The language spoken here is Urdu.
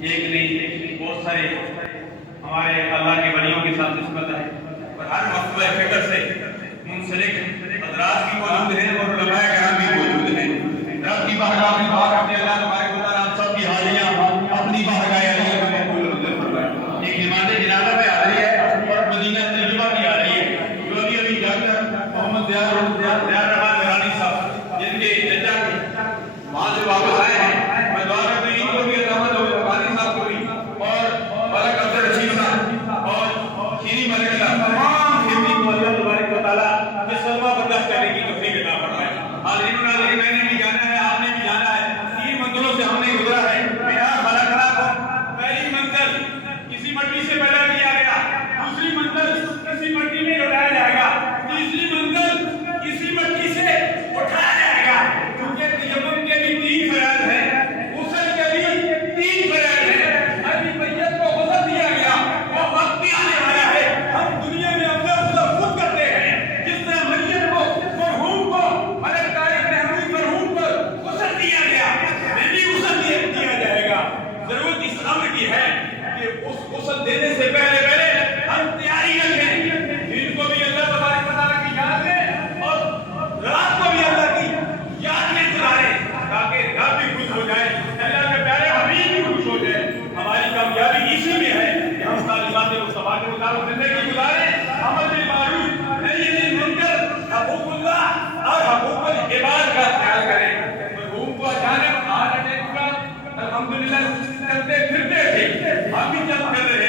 ایک نہیں بہت سارے ہمارے اللہ کے ولیوں کے ساتھ نسبت ہے، اور ہر مکتبہ فکر سے منسلک حضرات بھی موجود ہیں اور علماء کرام بھی موجود ہیں۔ رب کی بارگاہ میں دعا کرتے ہیں اللہ تبارک و تعالیٰ ہم سب کی حاضریاں اپنی بارگاہ عالیہ میں مقبول منظور فرمائے۔ ایک نماز جنازہ میں حاضری ہے اور مدینہ طیبہ کی حاضری ہے، جو ابھی ڈاکٹر محمد ضیاء الرحمان درانی صاحب جن کے چچا کے وہاں سے واپس آئے ہیں، میں دعا کرتا ہوں ان کو بھی رحمت ہو، قاضی صاحب کو بھی، اور ملک عبدالرشید صاحب اور شیریں ملک اللہ، تمام خدمتی کو اللہ تبارک و تعالیٰ کے صدقہ برداشت کرنے کی توفیق عطا فرمائے۔ حاضرین و ناظرین، میں نے بھی جانا ہے، آپ نے بھی جانا ہے، 3 منزلوں سے ہم نے گزرا ہے۔ میرا بڑا خراب ہو، پہلی منزل کسی مٹی سے پیدا کیا گیا، دوسری منزل کسی مٹی میں لوٹایا جائے گا، تیسری منزل کسی مٹی سے اٹھایا جائے گا، کیونکہ تیمم کے بھی 3 فرائض ہیں، غسل کے بھی 3 فرائض ہیں۔ ابھی میت کو غسل دیا گیا، وہ وقت بھی آنے والا ہے، ہم دنیا میں اپنا غسل خود کرتے ہیں، جس طرح میت کو مرحوم کو ملک طارق محمود مرحوم کو غسل دیا گیا، ہمیں بھی غسل دیا جائے گا۔ ضرورت اس امر کی ہے کہ اس غسل دینے سے پہلے ہم تیاری رکھیں، دن کو بھی اللہ تبارک و تعالیٰ کی یاد میں اور رات کو بھی اللہ کی یاد میں گزاریں، تاکہ رب بھی خوش ہو جائے، اللہ کے پیارے حبیب بھی خوش ہو جائے۔ ہماری کامیابی اسی میں ہے کہ ہم تعلیمات مصطفیٰ کے مطابق زندگی گزاریں، امر بالمعروف نہی عن المنکر، حقوق اللہ اور حقوق العباد کا خیال کریں۔ مرحوم کو اچانک ہارٹ اٹیک ہوا، الحمدللہ چلتے پھرتے تھے، ہم بھی جب کر رہے